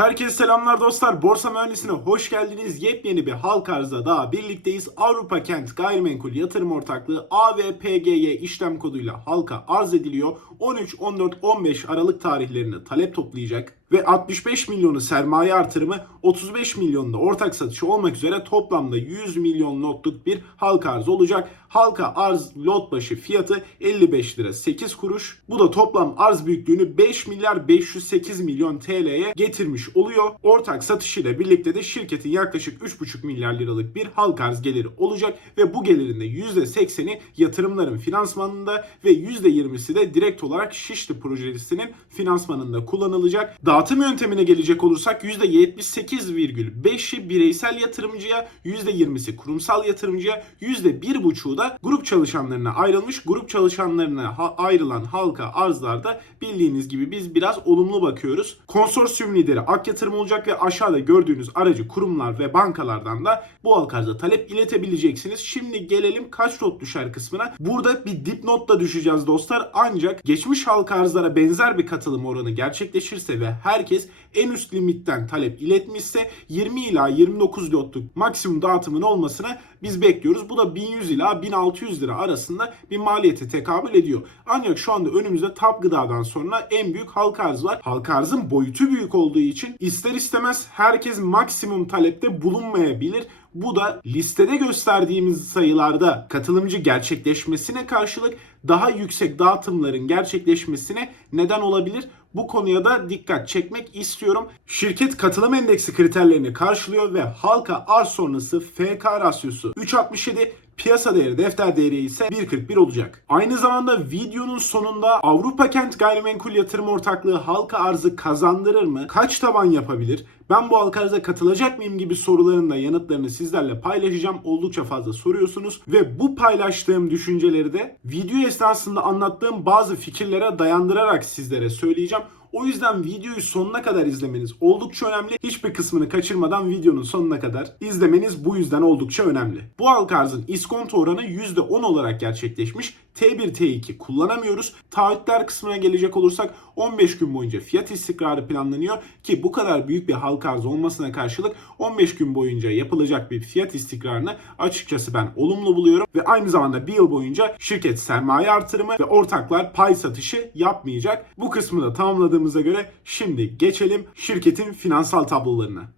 Herkese selamlar dostlar. Borsa Mühendisine hoş geldiniz. Yepyeni bir halk arzda daha birlikteyiz. Avrupa Kent Gayrimenkul Yatırım Ortaklığı AVPGY işlem koduyla halka arz ediliyor. 13, 14, 15 Aralık tarihlerinde talep toplayacak ve 65 milyonu sermaye artırımı 35 milyonda ortak satışı olmak üzere toplamda 100 milyon lotluk bir halka arz olacak. Halka arz lot başı fiyatı 55 lira 8 kuruş. Bu da toplam arz büyüklüğünü 5 milyar 508 milyon TL'ye getirmiş oluyor. Ortak satışıyla birlikte de şirketin yaklaşık 3,5 milyar liralık bir halka arz geliri olacak ve bu gelirin de %80'i yatırımların finansmanında ve %20'si de direkt olarak Şişli projesinin finansmanında kullanılacak. Dağıtım yöntemine gelecek olursak %78,5'i bireysel yatırımcıya, %20'si kurumsal yatırımcıya, %1,5'u da grup çalışanlarına ayrılmış. Grup çalışanlarına ayrılan halka arzlarda bildiğiniz gibi biz biraz olumlu bakıyoruz. Konsorsiyum lideri Ak Yatırım olacak ve aşağıda gördüğünüz aracı kurumlar ve bankalardan da bu halka arza talep iletebileceksiniz. Şimdi gelelim kaç lot düşer kısmına. Burada bir dipnotla düşeceğiz dostlar. Ancak geçmiş halka arzlara benzer bir katılım oranı gerçekleşirse ve herkes en üst limitten talep iletmişse 20 ila 29 lotluk maksimum dağıtımın olmasını biz bekliyoruz. Bu da 1100 ila 1600 lira arasında bir maliyete tekabül ediyor. Ancak şu anda önümüzde TAP gıdadan sonra en büyük halka arz var. Halka arzın boyutu büyük olduğu için ister istemez herkes maksimum talepte bulunmayabilir. Bu da listede gösterdiğimiz sayılarda katılımcı gerçekleşmesine karşılık daha yüksek dağıtımların gerçekleşmesine neden olabilir. Bu konuya da dikkat çekmek istiyorum. Şirket katılım endeksi kriterlerini karşılıyor ve halka arz sonrası FK rasyosu 3.67 Piyasa değeri defter değeri ise 1.41 olacak. Aynı zamanda videonun sonunda Avrupa Kent Gayrimenkul Yatırım Ortaklığı halka arzı kazandırır mı? Kaç taban yapabilir? Ben bu halka arza katılacak mıyım gibi soruların da yanıtlarını sizlerle paylaşacağım. Oldukça fazla soruyorsunuz ve bu paylaştığım düşünceleri de video esnasında anlattığım bazı fikirlere dayandırarak sizlere söyleyeceğim. O yüzden videoyu sonuna kadar izlemeniz oldukça önemli. Hiçbir kısmını kaçırmadan videonun sonuna kadar izlemeniz bu yüzden oldukça önemli. Bu halka arzın iskonto oranı %10 olarak gerçekleşmiş. T1, T2 kullanamıyoruz. Taahhütler kısmına gelecek olursak 15 gün boyunca fiyat istikrarı planlanıyor ki bu kadar büyük bir halka arz olmasına karşılık 15 gün boyunca yapılacak bir fiyat istikrarını açıkçası ben olumlu buluyorum ve aynı zamanda bir yıl boyunca şirket sermaye artırımı ve ortaklar pay satışı yapmayacak. Bu kısmı da tamamladığımıza göre şimdi geçelim şirketin finansal tablolarına.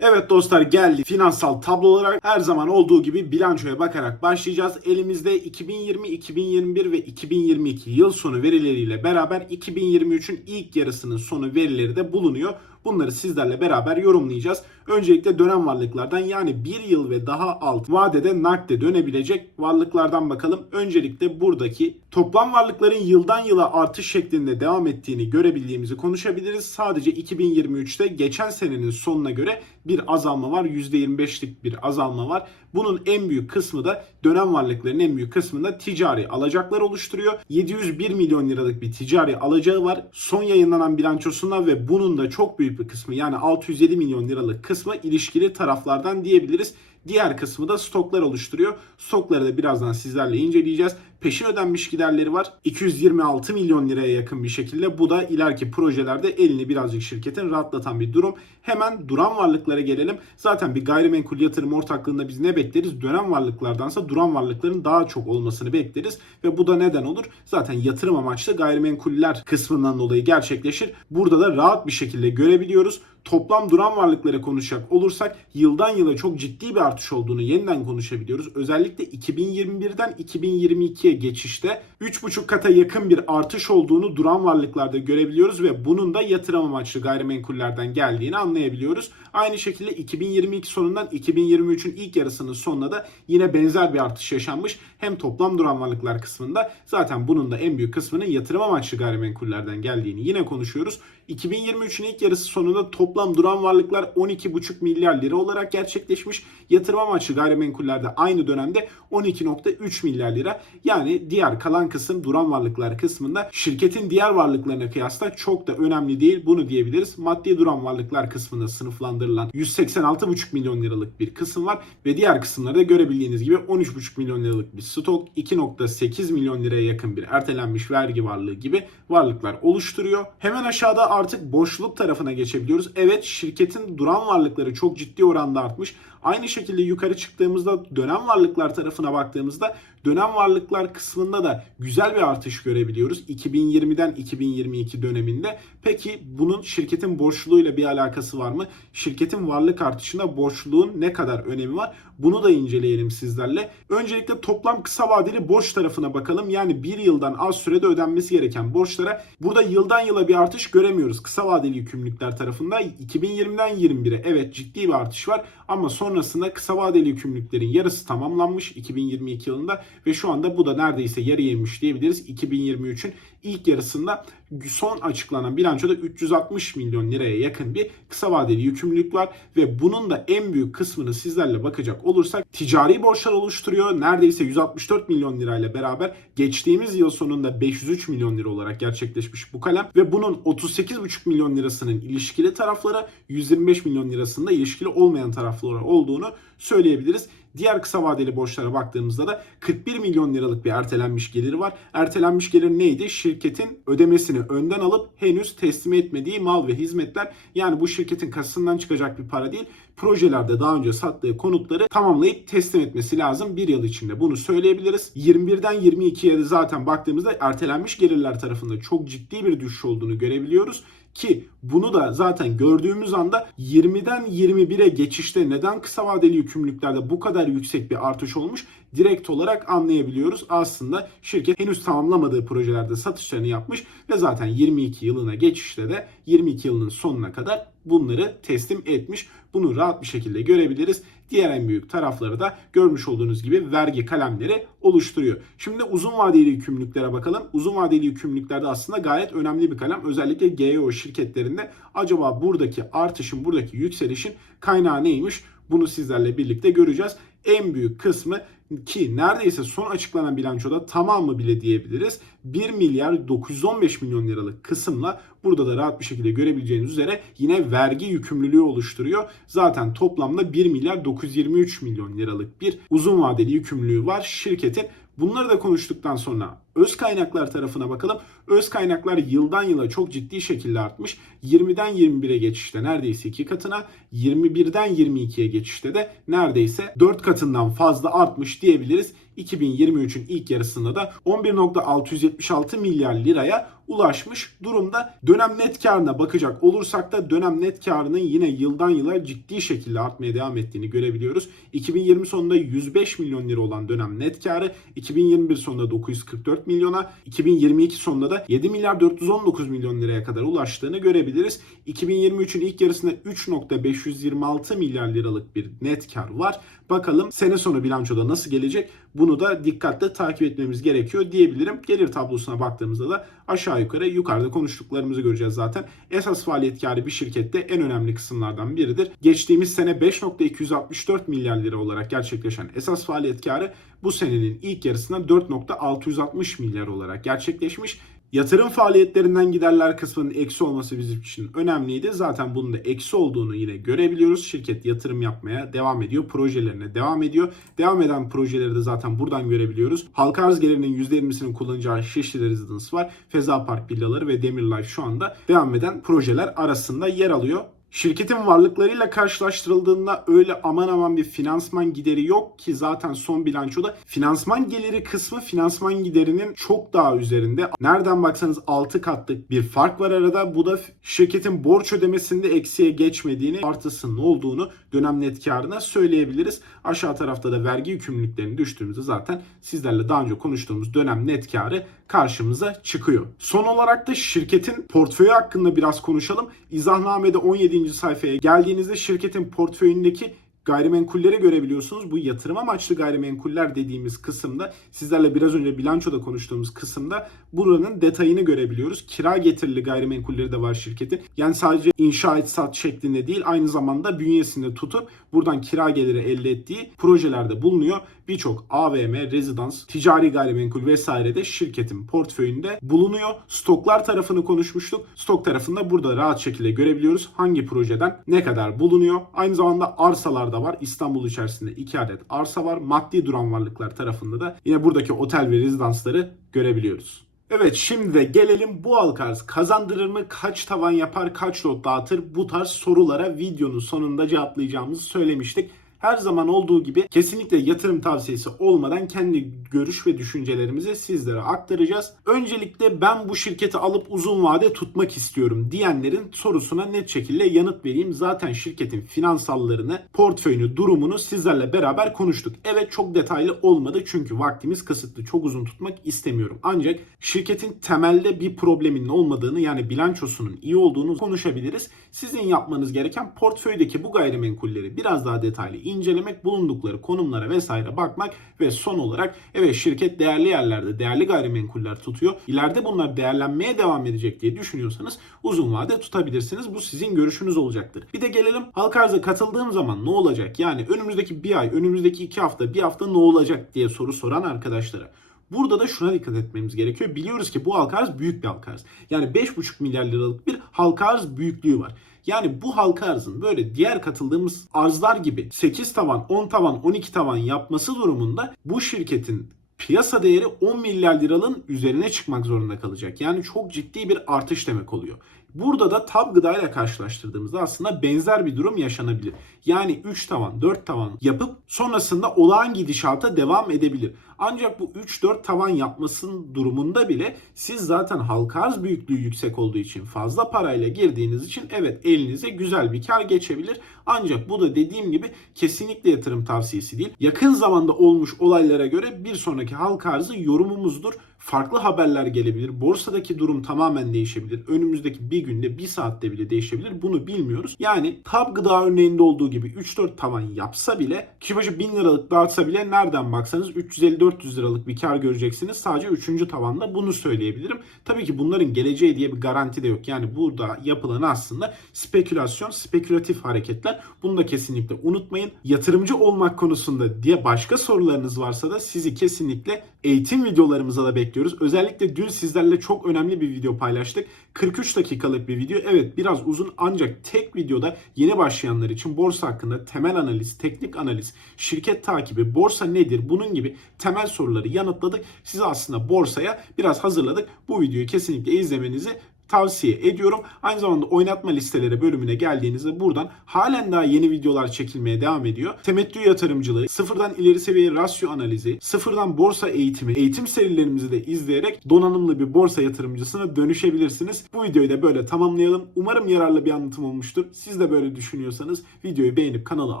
Evet dostlar geldi. Finansal tablo olarak her zaman olduğu gibi bilançoya bakarak başlayacağız. Elimizde 2020, 2021 ve 2022 yıl sonu verileriyle beraber 2023'ün ilk yarısının sonu verileri de bulunuyor. Bunları sizlerle beraber yorumlayacağız. Öncelikle dönem varlıklardan yani bir yıl ve daha alt vadede nakde dönebilecek varlıklardan bakalım. Öncelikle buradaki toplam varlıkların yıldan yıla artış şeklinde devam ettiğini görebildiğimizi konuşabiliriz. Sadece 2023'te geçen senenin sonuna göre bir azalma var. %25'lik bir azalma var. Bunun en büyük kısmı da dönem varlıkların en büyük kısmında ticari alacaklar oluşturuyor. 701 milyon liralık bir ticari alacağı var. Son yayınlanan bilançosunda ve bunun da çok büyük bir kısmı yani 607 milyon liralık kısmı ilişkili taraflardan diyebiliriz. Diğer kısmı da stoklar oluşturuyor. Stokları da birazdan sizlerle inceleyeceğiz. Peşin ödenmiş giderleri var. 226 milyon liraya yakın bir şekilde. Bu da ileriki projelerde elini birazcık şirketin rahatlatan bir durum. Hemen duran varlıklara gelelim. Zaten bir gayrimenkul yatırım ortaklığında biz ne bekleriz? Dönem varlıklardansa duran varlıkların daha çok olmasını bekleriz. Ve bu da neden olur? Zaten yatırım amaçlı gayrimenkuller kısmından dolayı gerçekleşir. Burada da rahat bir şekilde görebiliyoruz toplam duran varlıklara konuşacak olursak yıldan yıla çok ciddi bir artış olduğunu yeniden konuşabiliyoruz. Özellikle 2021'den 2022'ye geçişte 3,5 kata yakın bir artış olduğunu duran varlıklarda görebiliyoruz ve bunun da yatırım amaçlı gayrimenkullerden geldiğini anlayabiliyoruz. Aynı şekilde 2022 sonundan 2023'ün ilk yarısının sonuna da yine benzer bir artış yaşanmış. Hem toplam duran varlıklar kısmında zaten bunun da en büyük kısmının yatırım amaçlı gayrimenkullerden geldiğini yine konuşuyoruz. 2023'ün ilk yarısı sonunda toplam duran varlıklar 12,5 milyar lira olarak gerçekleşmiş. Yatırım amaçlı gayrimenkullerde aynı dönemde 12.3 milyar lira. Yani diğer kalan kısım duran varlıklar kısmında şirketin diğer varlıklarına kıyasla çok da önemli değil. Bunu diyebiliriz. Maddi duran varlıklar kısmında sınıflandırılan 186,5 milyon liralık bir kısım var ve diğer kısımlarda görebildiğiniz gibi 13,5 milyon liralık bir stok, 2.8 milyon liraya yakın bir ertelenmiş vergi varlığı gibi varlıklar oluşturuyor. Hemen aşağıda artık boşluk tarafına geçebiliyoruz. Evet şirketin duran varlıkları çok ciddi oranda artmış. Aynı şekilde yukarı çıktığımızda dönem varlıklar tarafına baktığımızda dönem varlıklar kısmında da güzel bir artış görebiliyoruz. 2020'den 2022 döneminde. Peki bunun şirketin borçluluğuyla bir alakası var mı? Şirketin varlık artışında borçluluğun ne kadar önemi var? Bunu da inceleyelim sizlerle. Öncelikle toplam kısa vadeli borç tarafına bakalım. Yani bir yıldan az sürede ödenmesi gereken borçlara burada yıldan yıla bir artış göremiyoruz. Kısa vadeli yükümlülükler tarafında 2020'den 21'e evet ciddi bir artış var ama sonrasında kısa vadeli yükümlülüklerin yarısı tamamlanmış 2022 yılında ve şu anda bu da neredeyse yarıya inmiş diyebiliriz. 2023'ün ilk yarısında son açıklanan bilançoda 360 milyon liraya yakın bir kısa vadeli yükümlülük var ve bunun da en büyük kısmını sizlerle bakacak olursak ticari borçlar oluşturuyor. Neredeyse 164 milyon lirayla beraber geçtiğimiz yıl sonunda 503 milyon lira olarak gerçekleşmiş bu kalem ve bunun 38,5 milyon lirasının ilişkili taraflara 125 milyon lirasında ilişkili olmayan taraflara olduğunu söyleyebiliriz. Diğer kısa vadeli borçlara baktığımızda da 41 milyon liralık bir ertelenmiş geliri var. Ertelenmiş gelir neydi? Şirketin ödemesini önden alıp henüz teslim etmediği mal ve hizmetler. Yani bu şirketin kasasından çıkacak bir para değil. Projelerde daha önce sattığı konutları tamamlayıp teslim etmesi lazım. Bir yıl içinde bunu söyleyebiliriz. 21'den 22'ye de zaten baktığımızda ertelenmiş gelirler tarafında çok ciddi bir düşüş olduğunu görebiliyoruz. Ki bunu da zaten gördüğümüz anda 20'den 21'e geçişte neden kısa vadeli yükümlülüklerde bu kadar yüksek bir artış olmuş direkt olarak anlayabiliyoruz. Aslında şirket henüz tamamlamadığı projelerde satışlarını yapmış ve zaten 22 yılına geçişte de 22 yılının sonuna kadar bunları teslim etmiş. Bunu rahat bir şekilde görebiliriz. Diğer en büyük tarafları da görmüş olduğunuz gibi vergi kalemleri oluşturuyor. Şimdi uzun vadeli yükümlülüklere bakalım. Uzun vadeli yükümlülüklerde aslında gayet önemli bir kalem. Özellikle GEO şirketlerinde acaba buradaki artışın, buradaki yükselişin kaynağı neymiş? Bunu sizlerle birlikte göreceğiz. En büyük kısmı ki neredeyse son açıklanan bilançoda tamamı bile diyebiliriz. 1 milyar 915 milyon liralık kısımla burada da rahat bir şekilde görebileceğiniz üzere yine vergi yükümlülüğü oluşturuyor. Zaten toplamda 1 milyar 923 milyon liralık bir uzun vadeli yükümlülüğü var şirketin. Bunları da konuştuktan sonra öz kaynaklar tarafına bakalım. Öz kaynaklar yıldan yıla çok ciddi şekilde artmış. 20'den 21'e geçişte neredeyse 2 katına, 21'den 22'ye geçişte de neredeyse 4 katından fazla artmış diyebiliriz. 2023'ün ilk yarısında da 11.676 milyar liraya ulaşmış durumda. Dönem net karına bakacak olursak da dönem net karının yine yıldan yıla ciddi şekilde artmaya devam ettiğini görebiliyoruz. 2020 sonunda 105 milyon lira olan dönem net karı 2021 sonunda 944 milyona, 2022 sonunda da 7 milyar 419 milyon liraya kadar ulaştığını görebiliriz. 2023'ün ilk yarısında 3.526 milyar liralık bir net kar var. Bakalım sene sonu bilançoda nasıl gelecek? Bunu da dikkatle takip etmemiz gerekiyor diyebilirim. Gelir tablosuna baktığımızda da aşağı yukarı yukarıda konuştuklarımızı göreceğiz zaten. Esas faaliyet karı bir şirkette en önemli kısımlardan biridir. Geçtiğimiz sene 5.264 milyar lira olarak gerçekleşen esas faaliyet karı bu senenin ilk yarısında 4.660 milyar olarak gerçekleşmiş. Yatırım faaliyetlerinden giderler kısmının eksi olması bizim için önemliydi. Zaten bunun da eksi olduğunu yine görebiliyoruz. Şirket yatırım yapmaya devam ediyor. Projelerine devam ediyor. Devam eden projeleri de zaten buradan görebiliyoruz. Halka arz gelirinin %20'sinin kullanacağı Şişli Residence var. Feza Park villaları ve Demirlife şu anda devam eden projeler arasında yer alıyor. Şirketin varlıklarıyla karşılaştırıldığında öyle aman aman bir finansman gideri yok ki zaten son bilançoda finansman geliri kısmı finansman giderinin çok daha üzerinde. Nereden baksanız 6 katlık bir fark var arada. Bu da şirketin borç ödemesinde eksiye geçmediğini, artısının olduğunu dönem net karına söyleyebiliriz. Aşağı tarafta da vergi yükümlülüklerinin düştüğümüzü zaten sizlerle daha önce konuştuğumuz dönem net karı karşımıza çıkıyor. Son olarak da şirketin portföyü hakkında biraz konuşalım. İzahnamede 17. sayfaya geldiğinizde şirketin portföyündeki gayrimenkulleri görebiliyorsunuz. Bu yatırım amaçlı gayrimenkuller dediğimiz kısımda sizlerle biraz önce bilançoda konuştuğumuz kısımda buranın detayını görebiliyoruz. Kira getirili gayrimenkulleri de var şirketin. Yani sadece inşa et sat şeklinde değil aynı zamanda bünyesinde tutup buradan kira geliri elde ettiği projelerde bulunuyor. Birçok AVM, rezidans, ticari gayrimenkul vesaire de şirketin portföyünde bulunuyor. Stoklar tarafını konuşmuştuk. Stok tarafında burada rahat şekilde görebiliyoruz hangi projeden ne kadar bulunuyor. Aynı zamanda arsalar da var. İstanbul içerisinde 2 adet arsa var. Maddi duran varlıklar tarafında da yine buradaki otel ve rezidansları görebiliyoruz. Evet şimdi de gelelim bu halk arz kazandırır mı, kaç tavan yapar, kaç lot dağıtır bu tarz sorulara videonun sonunda cevaplayacağımızı söylemiştik. Her zaman olduğu gibi kesinlikle yatırım tavsiyesi olmadan kendi görüş ve düşüncelerimizi sizlere aktaracağız. Öncelikle ben bu şirketi alıp uzun vade tutmak istiyorum diyenlerin sorusuna net şekilde yanıt vereyim. Zaten şirketin finansallarını, portföyünü, durumunu sizlerle beraber konuştuk. Evet çok detaylı olmadı çünkü vaktimiz kısıtlı. Çok uzun tutmak istemiyorum. Ancak şirketin temelde bir probleminin olmadığını yani bilançosunun iyi olduğunu konuşabiliriz. Sizin yapmanız gereken portföydeki bu gayrimenkulleri biraz daha detaylı incelemek, bulundukları konumlara vesaire bakmak ve son olarak evet şirket değerli yerlerde değerli gayrimenkuller tutuyor. İleride bunlar değerlenmeye devam edecek diye düşünüyorsanız uzun vade tutabilirsiniz. Bu sizin görüşünüz olacaktır. Bir de gelelim halka arza katıldığım zaman ne olacak? Yani önümüzdeki bir ay, önümüzdeki iki hafta, bir hafta ne olacak diye soru soran arkadaşlara. Burada da şuna dikkat etmemiz gerekiyor. Biliyoruz ki bu halka arz büyük bir halka arz. Yani 5,5 milyar liralık bir halka arz büyüklüğü var. Yani bu halka arzın böyle diğer katıldığımız arzlar gibi 8 tavan, 10 tavan, 12 tavan yapması durumunda bu şirketin piyasa değeri 10 milyar liranın üzerine çıkmak zorunda kalacak. Yani çok ciddi bir artış demek oluyor. Burada da tab gıda ile karşılaştırdığımızda aslında benzer bir durum yaşanabilir. Yani 3 tavan, 4 tavan yapıp sonrasında olağan gidişata devam edebilir. Ancak bu 3-4 tavan yapmasının durumunda bile siz zaten halka arz büyüklüğü yüksek olduğu için fazla parayla girdiğiniz için evet elinize güzel bir kar geçebilir. Ancak bu da dediğim gibi kesinlikle yatırım tavsiyesi değil. Yakın zamanda olmuş olaylara göre bir sonraki halka arzı yorumumuzdur. Farklı haberler gelebilir. Borsadaki durum tamamen değişebilir. Önümüzdeki bir günde, bir saatte bile değişebilir. Bunu bilmiyoruz. Yani tab gıda örneğinde olduğu gibi 3-4 tavan yapsa bile, kişi başı 1000 liralık dağıtsa bile nereden baksanız 350-400 liralık bir kar göreceksiniz. Sadece 3. tavanda bunu söyleyebilirim. Tabii ki bunların geleceği diye bir garanti de yok. Yani burada yapılan aslında spekülasyon, spekülatif hareketler. Bunu da kesinlikle unutmayın. Yatırımcı olmak konusunda diye başka sorularınız varsa da sizi kesinlikle eğitim videolarımıza da bekliyoruz. Özellikle dün sizlerle çok önemli bir video paylaştık. 43 dakikalık bir video. Evet biraz uzun ancak tek videoda yeni başlayanlar için hakkında temel analiz, teknik analiz, şirket takibi, borsa nedir bunun gibi temel soruları yanıtladık. Sizi aslında borsaya biraz hazırladık. Bu videoyu kesinlikle izlemenizi tavsiye ediyorum. Aynı zamanda oynatma listeleri bölümüne geldiğinizde buradan halen daha yeni videolar çekilmeye devam ediyor. Temettü yatırımcılığı, sıfırdan ileri seviye rasyo analizi, sıfırdan borsa eğitimi, eğitim serilerimizi de izleyerek donanımlı bir borsa yatırımcısına dönüşebilirsiniz. Bu videoyu da böyle tamamlayalım. Umarım yararlı bir anlatım olmuştur. Siz de böyle düşünüyorsanız videoyu beğenip kanala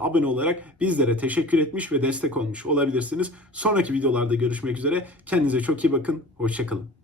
abone olarak bizlere teşekkür etmiş ve destek olmuş olabilirsiniz. Sonraki videolarda görüşmek üzere. Kendinize çok iyi bakın. Hoşçakalın.